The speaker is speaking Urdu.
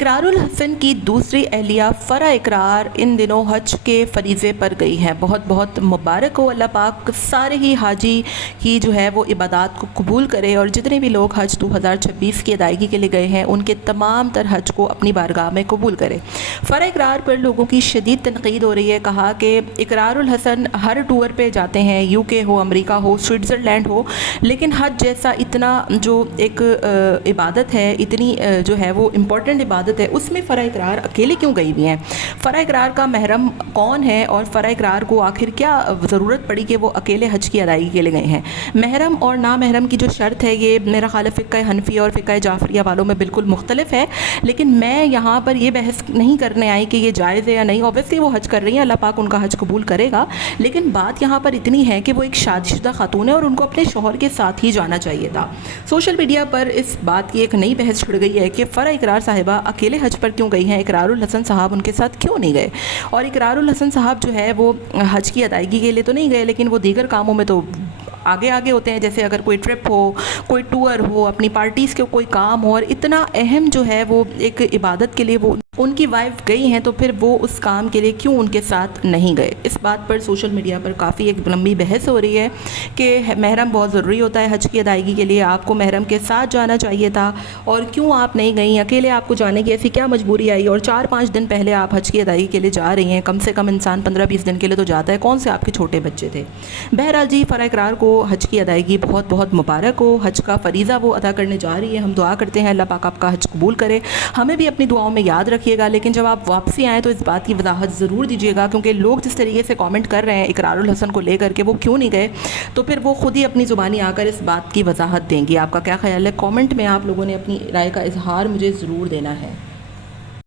اقرار الحسن کی دوسری اہلیہ فرح اقرار ان دنوں حج کے فریضے پر گئی ہیں۔ بہت بہت مبارک ہو، اللہ پاک سارے ہی حاجی کی جو ہے وہ عبادات کو قبول کرے، اور جتنے بھی لوگ حج 2026 کی ادائیگی کے لیے گئے ہیں ان کے تمام تر حج کو اپنی بارگاہ میں قبول کرے۔ فرح اقرار پر لوگوں کی شدید تنقید ہو رہی ہے۔ کہا کہ اقرار الحسن ہر ٹور پہ جاتے ہیں، UK ہو، امریکہ ہو، سوئٹزرلینڈ ہو، لیکن حج جیسا اتنا جو ایک عبادت ہے، اتنی جو ہے وہ امپورٹنٹ عبادت ہے، اس میں فرح اقرار اکیلے کیوں گئی ہوئی ہیں؟ فرح اقرار کا محرم کون ہے، اور فرح اقرار کو آخر کیا ضرورت پڑی کہ وہ اکیلے حج کی ادائیگی کے لیے گئے ہیں؟ محرم اور نامحرم کی جو شرط ہے یہ میرا خیال ہے فقہ حنفیہ اور فقہ جعفریہ والوں میں بالکل مختلف ہے، لیکن میں یہاں پر یہ بحث نہیں کرنے آئی کہ یہ جائز ہے یا نہیں۔ اوبویسلی وہ حج کر رہی ہیں، اللہ پاک ان کا حج قبول کرے گا، لیکن بات یہاں پر اتنی ہے کہ وہ ایک شادی شدہ خاتون ہے اور ان کو اپنے شوہر کے ساتھ ہی جانا چاہیے تھا۔ سوشل میڈیا پر اس بات کی ایک نئی بحث چھڑ گئی ہے کہ فرح اقرار صاحبہ اکیلے حج پر کیوں گئی ہیں، اقرار الحسن صاحب ان کے ساتھ کیوں نہیں گئے؟ اور اقرار الحسن صاحب جو ہے وہ حج کی ادائیگی کے لیے تو نہیں گئے، لیکن وہ دیگر کاموں میں تو آگے ہوتے ہیں، جیسے اگر کوئی ٹرپ ہو، کوئی ٹور ہو، اپنی پارٹیز کے کوئی کام ہو، اور اتنا اہم جو ہے وہ ایک عبادت کے لیے وہ ان کی وائف گئی ہیں، تو پھر وہ اس کام کے لیے کیوں ان کے ساتھ نہیں گئے؟ اس بات پر سوشل میڈیا پر کافی ایک لمبی بحث ہو رہی ہے کہ محرم بہت ضروری ہوتا ہے حج کی ادائیگی کے لیے، آپ کو محرم کے ساتھ جانا چاہیے تھا، اور کیوں آپ نہیں گئیں؟ اکیلے آپ کو جانے کی ایسی کیا مجبوری آئی؟ اور 4-5 دن پہلے آپ حج کی ادائیگی کے لیے جا رہی ہیں، کم سے کم انسان 15-20 دن کے لیے تو جاتا ہے، کون سے آپ کے چھوٹے بچے تھے؟ بہرحال جی، فرح اقرار کو حج کی ادائیگی بہت بہت مبارک ہو، حج کا فریضہ وہ ادا کرنے جا رہی ہے، ہم دعا کرتے ہیں اللہ پاک آپ کا حج قبول کرے، ہمیں بھی اپنی دعاؤں میں یاد رکھیے گا، لیکن جب آپ واپسی آئیں تو اس بات کی وضاحت ضرور دیجیے گا، کیونکہ لوگ جس طریقے سے کامنٹ کر رہے ہیں اقرار الحسن کو لے کر کے وہ کیوں نہیں گئے، تو پھر وہ خود ہی اپنی زبانی آ کر اس بات کی وضاحت دیں گی۔ آپ کا کیا خیال ہے؟ کامنٹ میں آپ لوگوں نے اپنی رائے کا اظہار مجھے ضرور دینا ہے۔